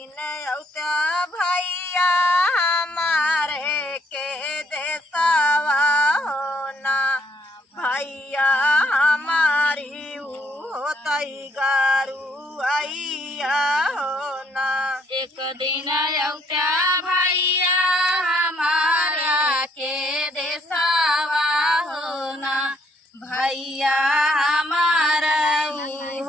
दिन औता भैया हमारे के देसावा होना भैया हमारी होतई गारू आइया होना। एक दिन औता भैया हमारा के देसावा होना भैया हमारा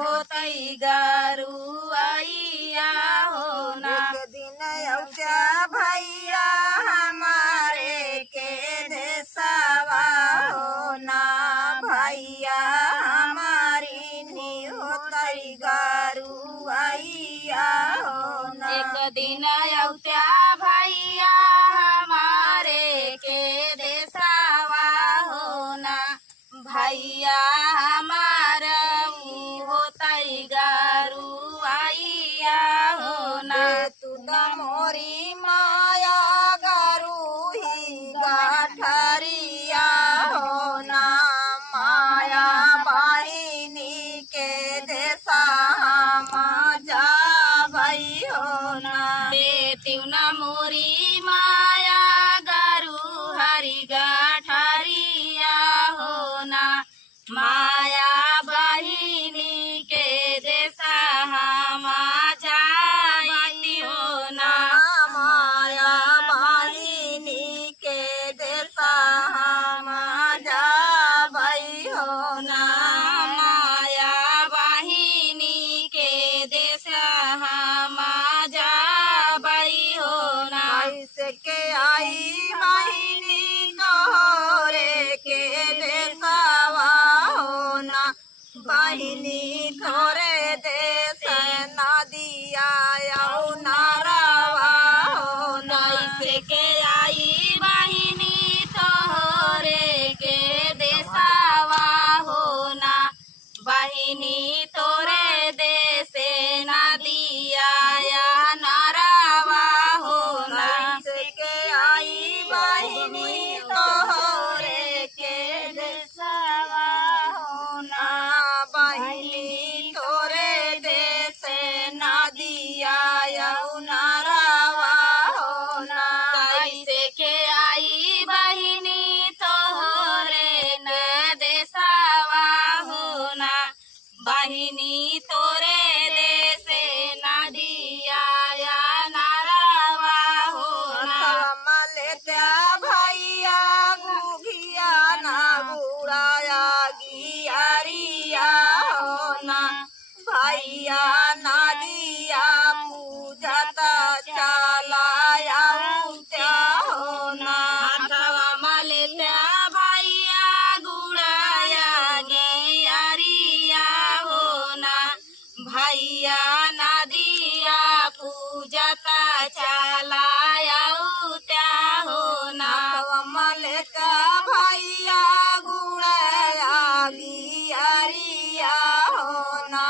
होतई गारू आइया होना। एक दिन औता भैया हमारे के देसावा होना भैया हमारी नी होतई गारू आइया होना। एक दिन औता भैया हमारे के देसावा होना भैया हमारा होतई गारू आइया होना। तू मोरी माया गारू ही गाठरिया होना माया बहिनी के देसा जा भई होना। बेतिउना मोरी माया गारू हरि गाठरिया होना माया बहिनी के देसा जाई होना। माया बहिनी के देसा जा भई होना। माया बहिनी के देसा जा भई होना। कैसे के आई बहिनी तोरे के देसावा होना बहिनी तोरे देश नदिया नारावा होना। कैसे के आई बहिनी तोरे के देसावा होना बहिनी तोरे देसे नदिया नारावा होना। कैसे के आई बहिनी तोरे के देसावा होना बहिनी तोरे देश नदिया नारावा होना। कैसे के आई बहिनी तोरे न देसावा होना बहिनी तोरे देसे नदिया नारावा होना। लेत्या भैया गुघिया ना बुढ़ाया गियारिया होना भैया नदिया पूजता चलाया त्या होना। अथवा मलेत्या भैया गुड़ाया गेरिया होना भैया नदिया पूजता चलाया त्या होना। लेत्या भैया गुड़ाया गियारिया होना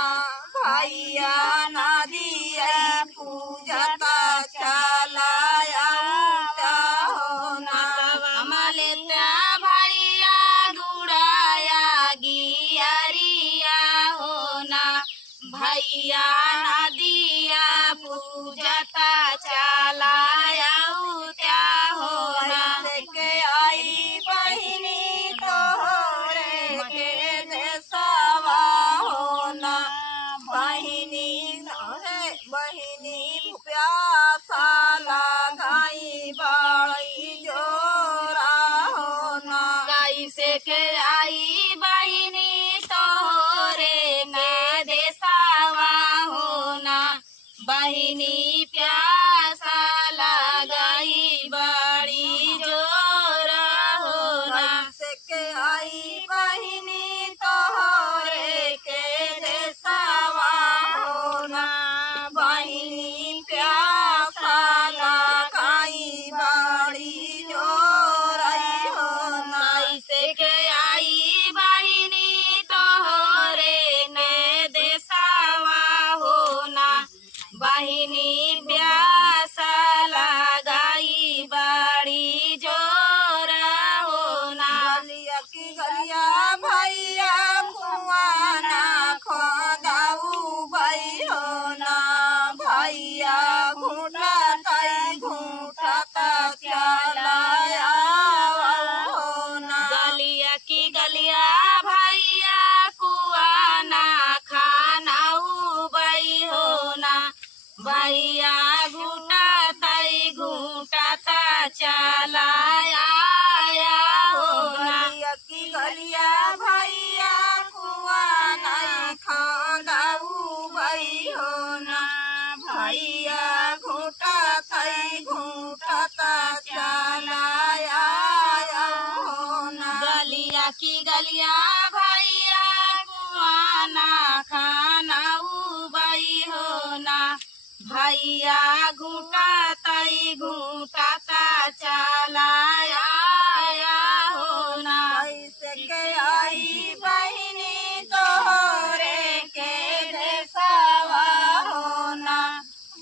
भैया नदिया पूजता चलाया त्या होना। मलेत्या भैया गुड़ाया गियरिया होना भैया नदिया पूजता चलाया त्या होना। कैसे के आई बहिनी तोरे के देसावा होना बहिनी बहिनी प्यासा लगाई बड़ी जोरा होना। कैसे के आई बहिनी तोरे न देसावा होना बहिनी प्यासा लगाई बड़ी जोर होना। कैसे के आई बहिनी तोरे के देसावा होना बहिनी प्यासा लगाई बड़ी जोरई होना। कैसे के आई बहिनी तोरे न देसावा होना बहिनी प्यासा लगाई बड़ी जोर होना। गलिया की गलिया भैया खुआना खोदाऊ भई होना भैया भैया घूटाताई घूटाता चला आया हो ना। गलिया की गलिया भैया कुआ नहीं खाऊ भाई हो ना। भैया घूटा थई घूटाता चला आया हो ना। गलिया की गलिया भैया कुआना खाना उबाई हो ना। भैया घूटाताई घूटाता चला आया हो ना। कैसे के आई बहिनी तोहरे के देशवा हो ना।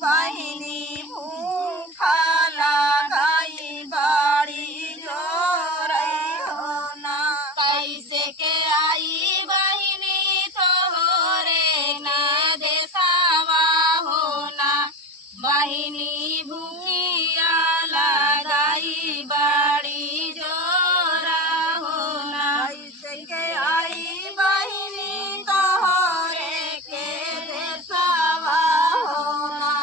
बहिनी भूखा लगाई बाड़ी जो रही हो ना। कैसे के आई बहिनी तोहरे न देशवा हो ना। बहिनी भूखिया लगाई बाड़ी जोरा हो ना। कैसे के आई बहिनी तोहरे के देशवा हो ना।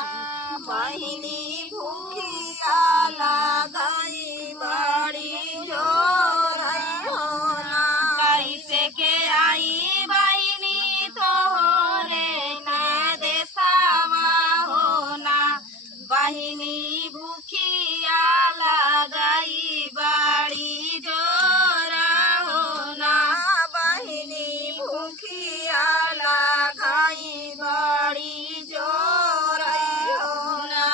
बहिनी भूखिया लगाई बाड़ी जो रही हो ना। कैसे के आई बहिनी तोहरे न देशवा हो ना। बहिनी भूखिया लगाई बाड़ी जोरा हो ना। बहिनी भूखिया लगाई बाड़ी जो रही हो ना।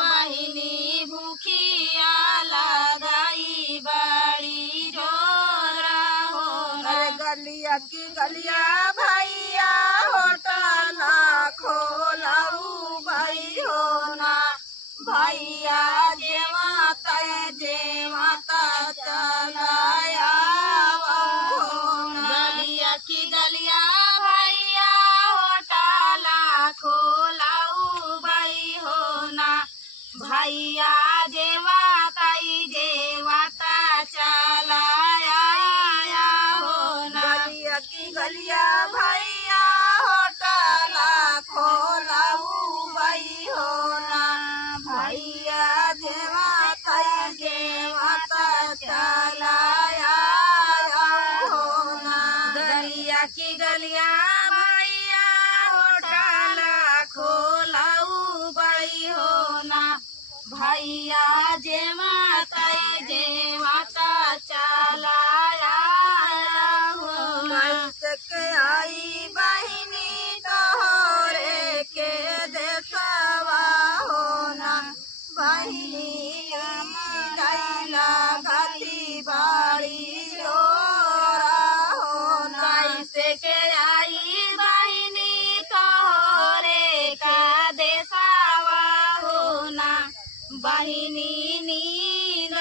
बहिनी भूखिया लगाई बाड़ी जोरा हो ना। अरे गलिया की गलिया भैया होटल खोलाऊ भाई हो ना। भैया जे माता चलाया हो ना। गलिया की गलिया भैया होटला खोलाऊ बाई हो ना। भैया जेवाता चलाया हो ना। गलिया की गलिया भैया होटल खोलाऊ भाई हो ना। भैया जेवाता चलाया हो ना। गलिया की गलिया भैया होटला खोलाऊ बाई हो ना। भैया जेवाता चलाया हो ना। कैसे के आई बहिनी तोहरे के देशवा हो ना। बहिनी गैला गति बाड़ी जोरा हो ना। कैसे के आई बहिनी तोहरे का देशवा हो ना। बहिनी नींद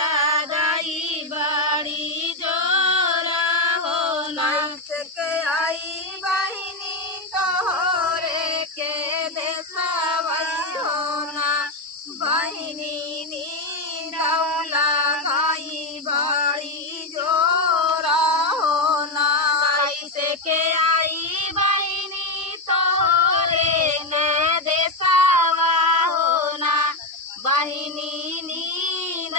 लगाई बाड़ी जोरा हो ना। कैसे के आई बहिनी तोहरे के देशवा हो ना। बहिनी नींद लगाई बाड़ी जोरा हो ना। कैसे के आई बहिनी तोहरे न देशवा हो ना। बहिनी नींद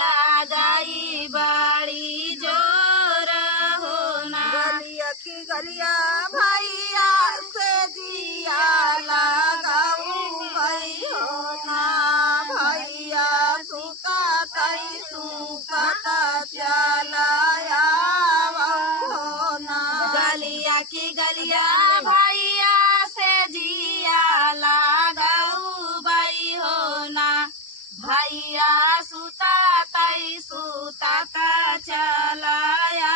लगाई बाड़ी जोरा हो ना। गलिया की गलिया भैया से दिया लगाऊ भाई हो ना। भैया सुता चलाया हो ना। गलिया की गलिया भैया से जिया लगाऊ बाई हो ना। भैया सुताता चलाया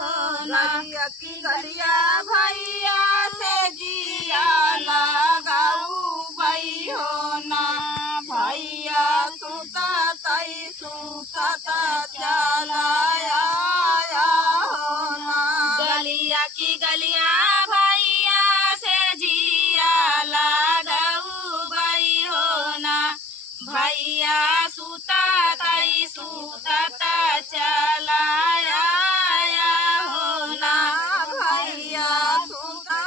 हो ना। गलिया की गलिया भैया से जिया लगाऊ भाई हो ना। भैया सुता चलाया हो ना। गलिया की गलिया भैया से जिया लगाऊ बाई हो ना। भैया सुताता चलाया हो ना। भैया सुता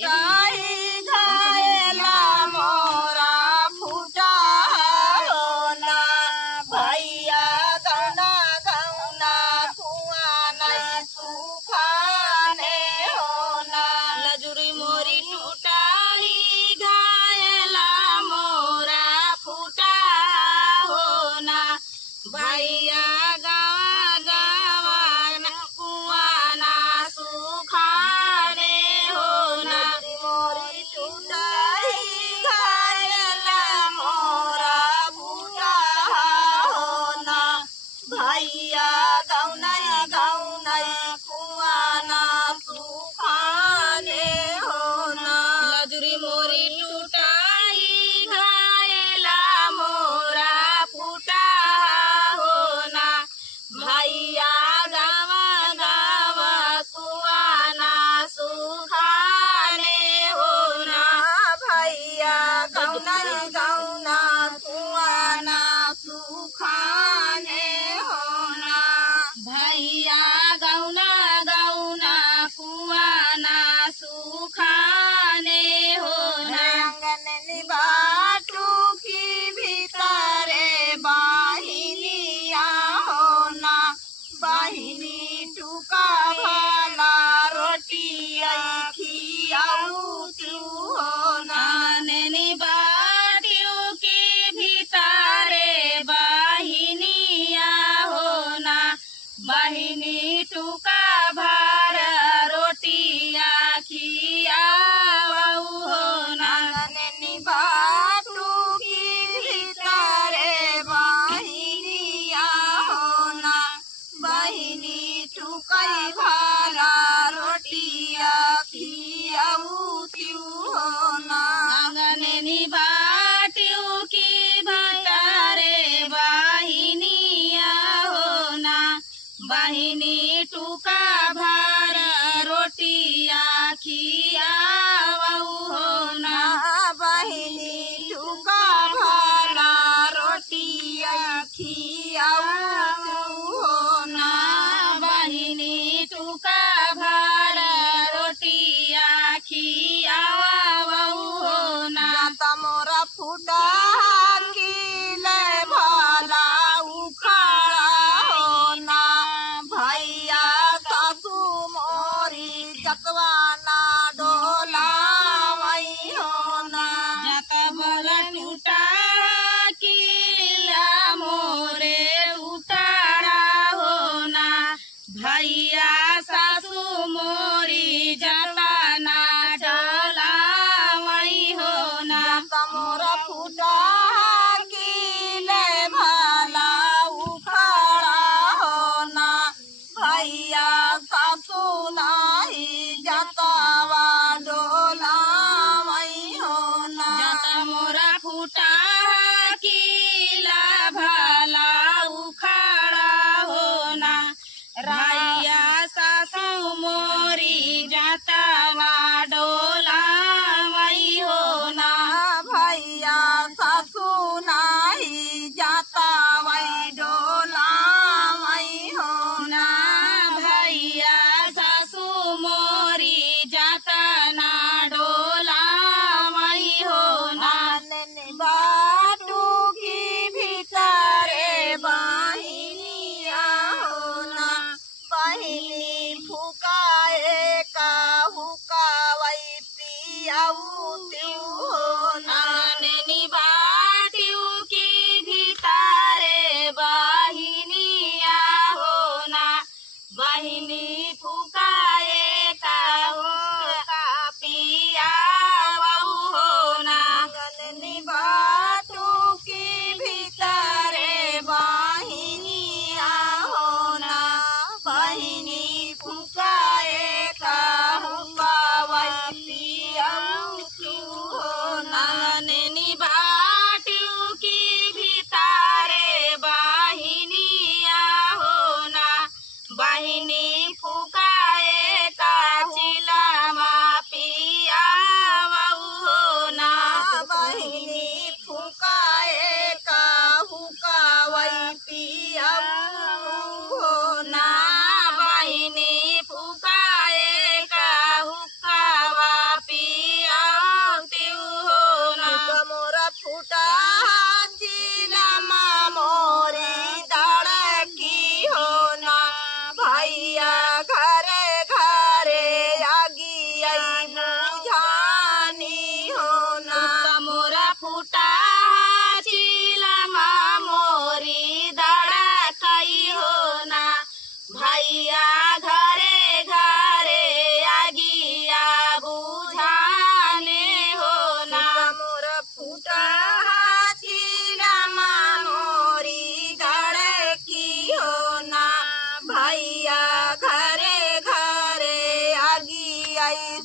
गाई घायला मोरा फूटा हो ना भैया गौना गौना कुआना सुखाने हो ना लजुरी मोरी टूटाली घायला मोरा फूटा हो ना भैया गावा गावा कुआना सुखाने हो ना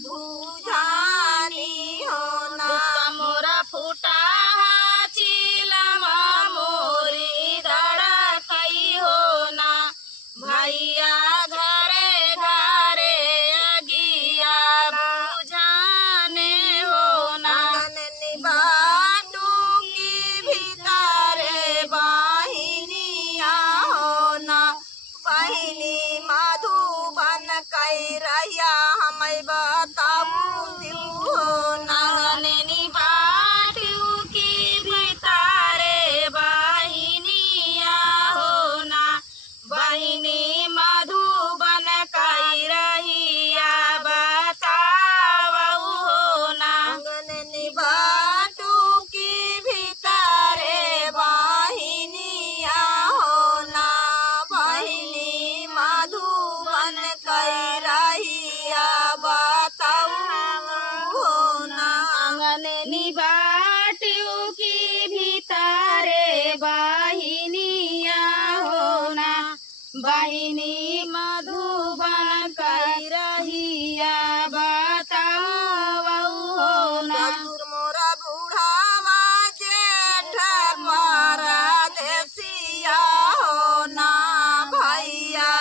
बुझानी हो ना। मोरा फूटा चिलमा मोरी धड़कई हो ना। भैया घरे घरे अगिया बुझाने हो ना। बाटू की भीतरे बहिनिया हो ना। बहिनी मधुबन कई रहिया हमें बताबू हो ना। नैनी बाटू की भीतरे बहिनिया हो ना। बहिनी मधुबन कई रहिया बतावऊ हो ना। बाटू की भीतरे बहिनिया हो ना। बहिनी मधुबन कई रहिया बताऊ हो ना। आंगननी बाटू की भीतरे बहिनिया हो ना। बहिनी मधुबन कई रहिया बतावऊ हो ना। ससुर मोरा बुढ़ावा जेठ परदेसिया हो ना। भैया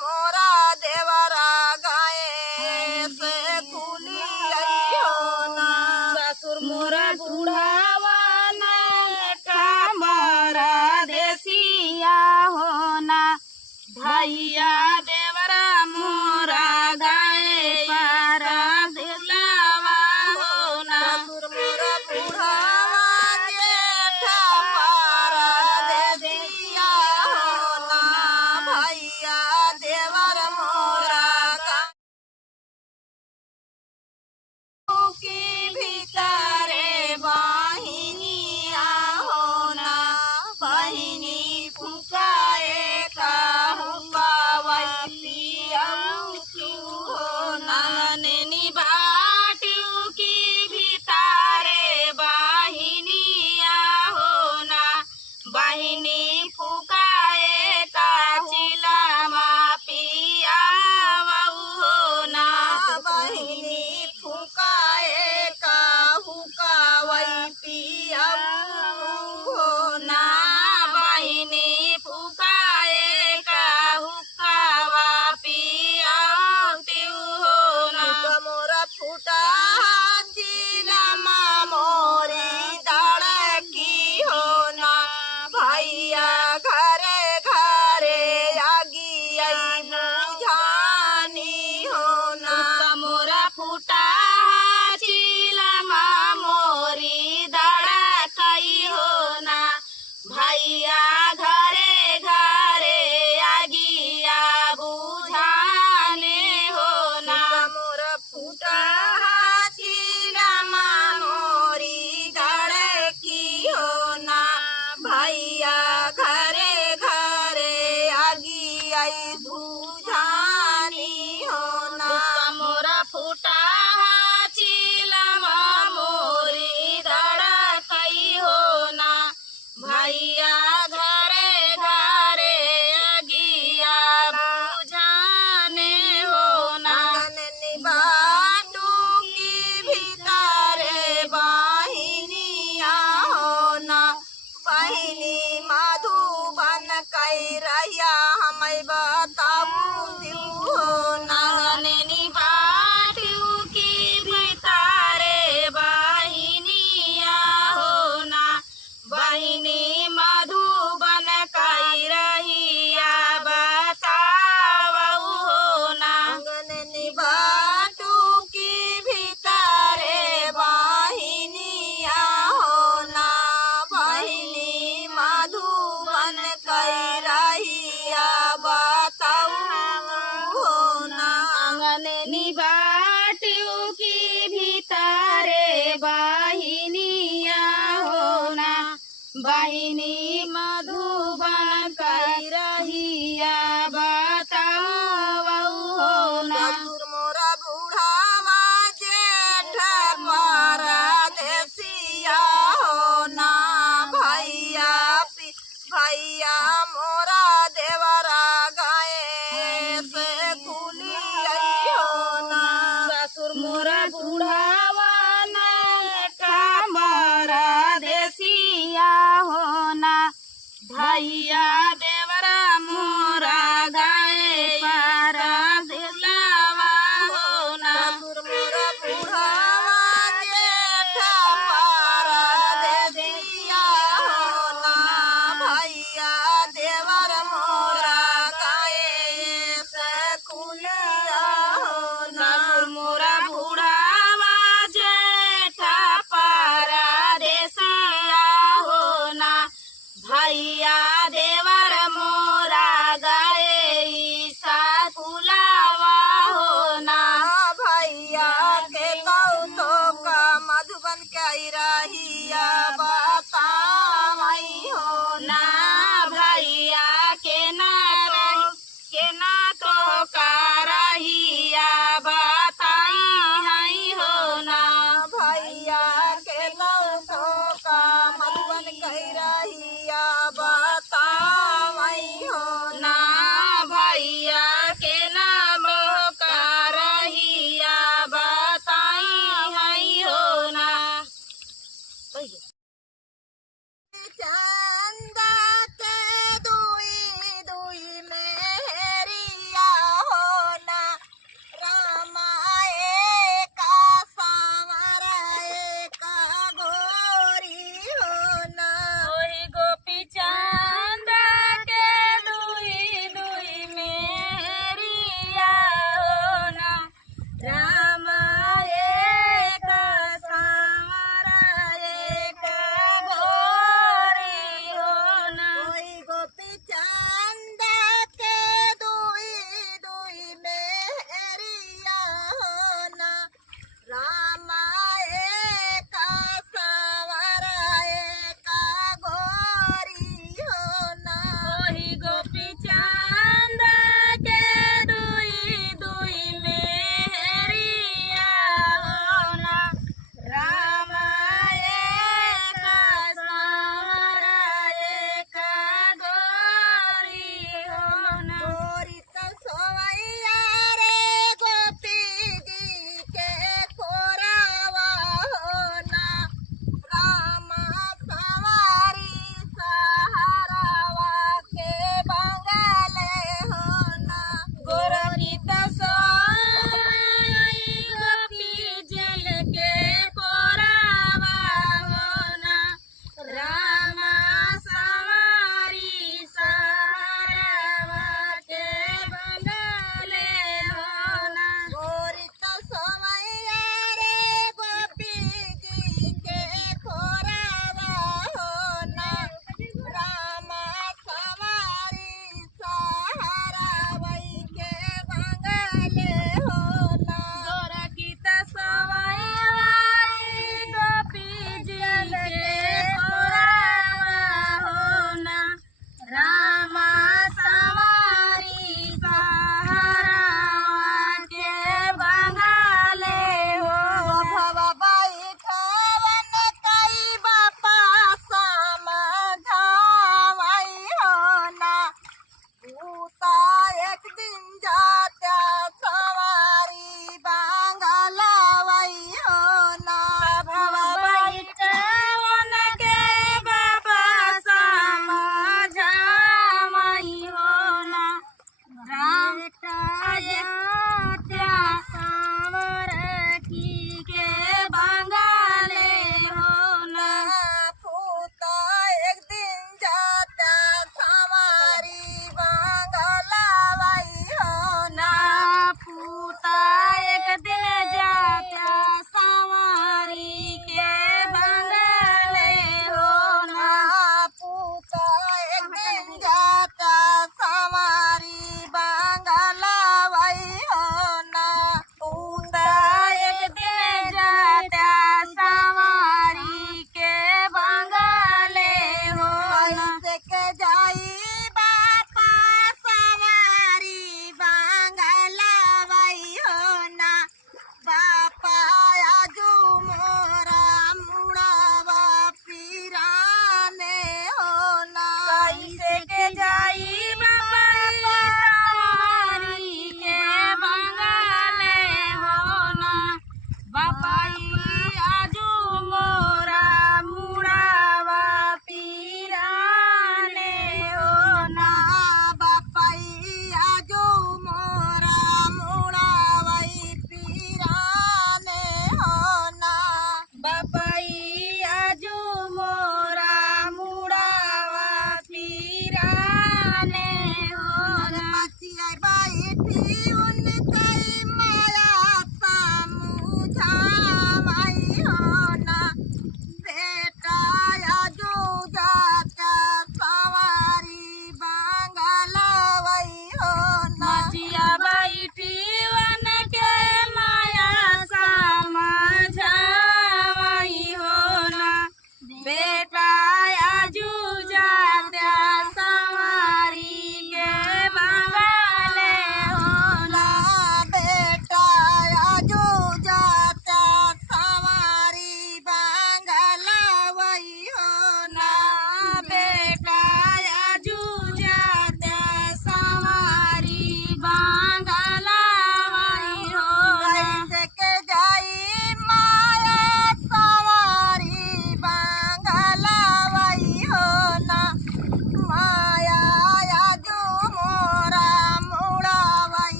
मोरा देवरा गाए से खुली हो ना। ससुर मोरा बुढ़ावा कमरा देसिया हो ना। भैया देवरा मोरा गाए पारा दिलावा हो ना। ससुर मोरा बुढ़ावा जेठ परदेसिया हो ना। भैया देवर मोरा की भीतरे बहिनिया हो ना। बहिनी फुकाए कहूँ हो ना। नैनी बाटू की भीतरे बहिनिया हो ना। बहिनी फुकाए का चिलमा पियावऊ हो ना। बहिनी फुकाए कहूँ कावई पियाऊ हो ना। बहिनी फुकाए का हुक्कावा पियावती हो ना। मोरा फूटा चिलमा मोरी धड़की हो ना। भैया घरे घरे आगी आई बुझानी हो ना। मोरा फूटा चिलमा मोरी धड़कई हो ना। भैया घरे घरे आगिया बुझाने हो ना। मोरा फूटा कई रहिया बतावई हो ना भैया के ना तो करहिया बताई हई हो ना भैया के तो का मधुबन कई रहिया बतावई हो ना भैया के नाम करहिया बताई हई हो ना।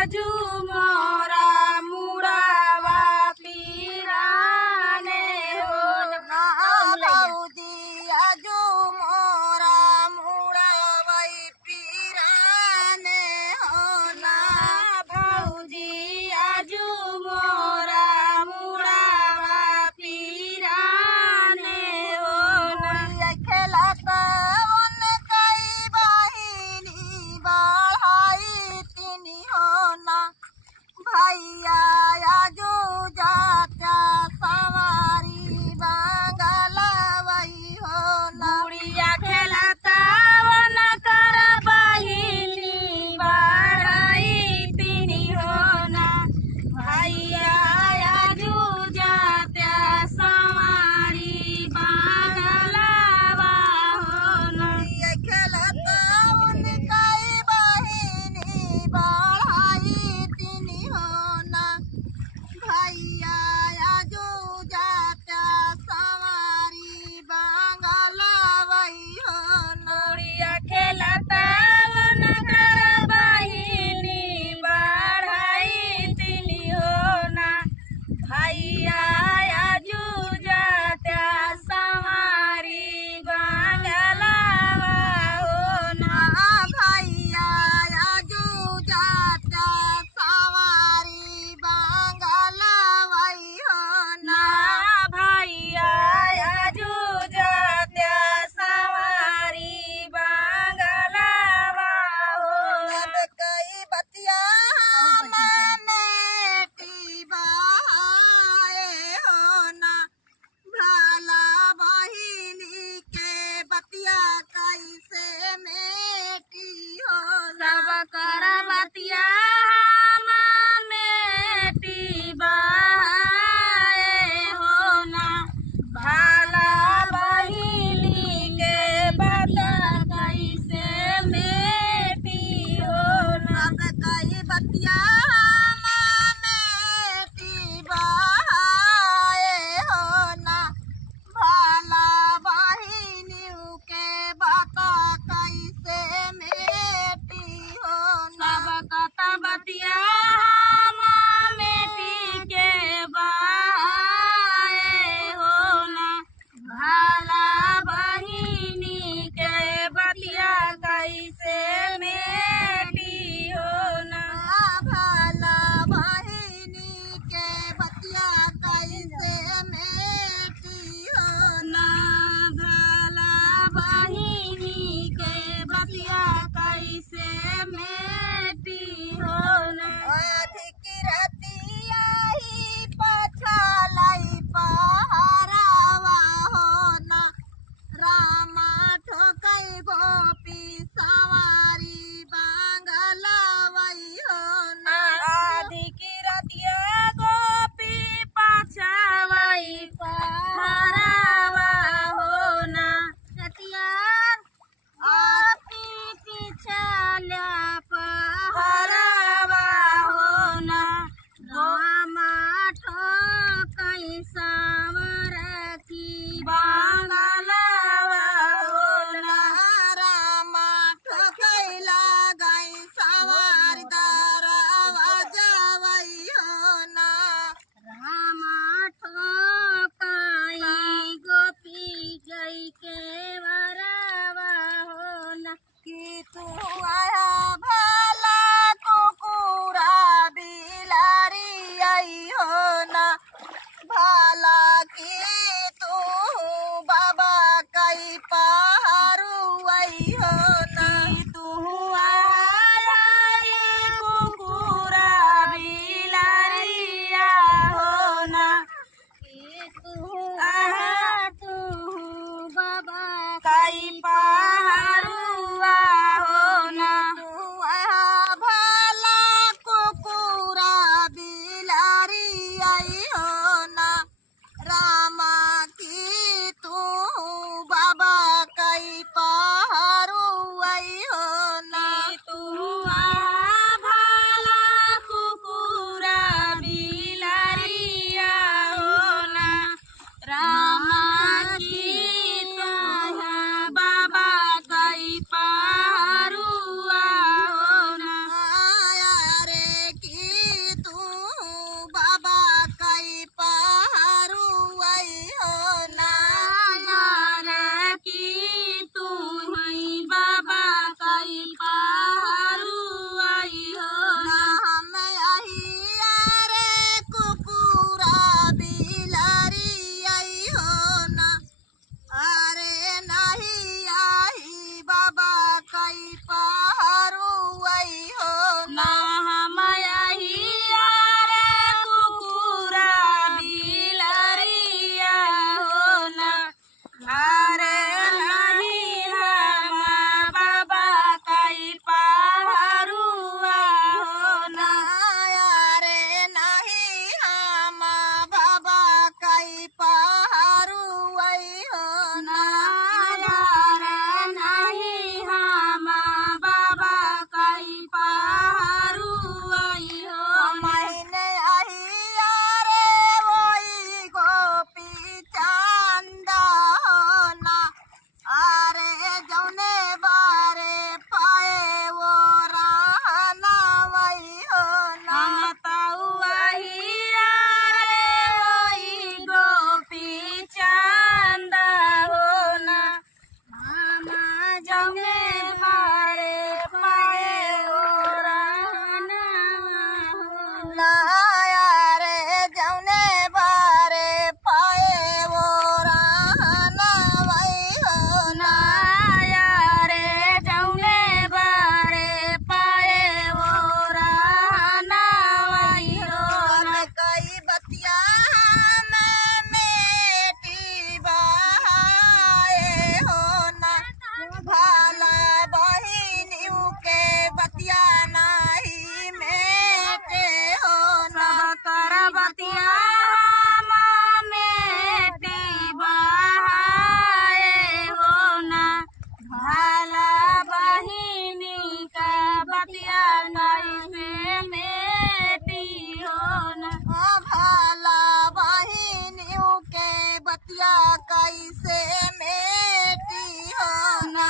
आजू मोरा मुड़ावा पीराने हो ना भौजी आजू मोरा मुड़ावई पीराने हो ना भौजी आजू मोरा मुड़ावा पीराने हो मुड़िया खेलत उन कई बहिनी बढ़ाई तिनी हो ना भैया आजू जात्या सवारी बांगलवई हो ना गुड़िया खेलता वन कर बहिनी बढ़ाई तिनी हो ना भैया आजू जात्या सवारी बांगलवा हो ना मुड़िया खेलत उन कई बहिनी बढ़ाई तिनी हो ना लाया रे जौने बारे पाए वो राना वही हो ना नाया रे जौने बारे पाए वो रहना वही होना कई बतिया में मेटी बहाए हो ना भाला बहिनियों के बतिया नाही मेटे हो ना सब कर बतिया हम मेटी बहाए होना भाला बहिनी का बतिया कैसे मेटी होना भाला बहिनियों के बतिया कैसे मेटी हो ना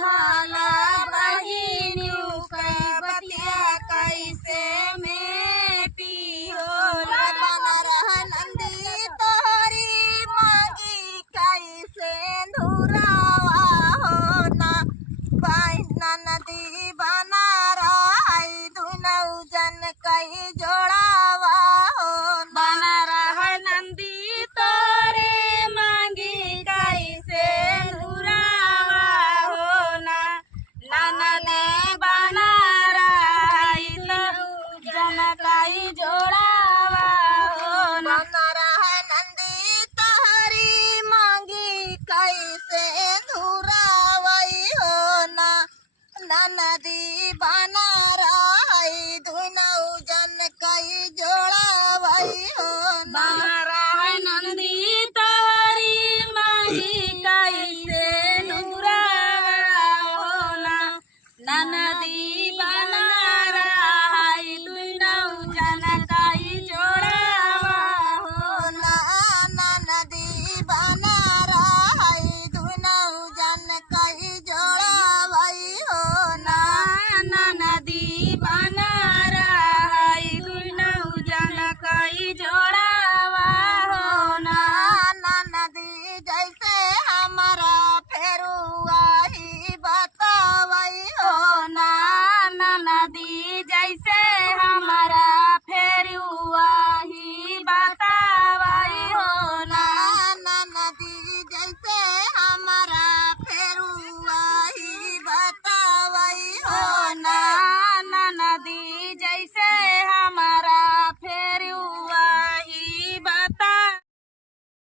भाला बहिनियों का बतिया कैसे मेटी होना बन रह नंदी तोहरी मांगी कैसे धुरावा हो ना बहना नदी बना रही दुनऊ जन कई जोड़ावा हो ना बना रह नंदी तोरे मांगी कैसे धुरावा होना ननदी बना रही तो जनकाई जोड़ावा होना बन रह नंदी तोहरी मांगी कैसे धुरावई हो ना नदी बना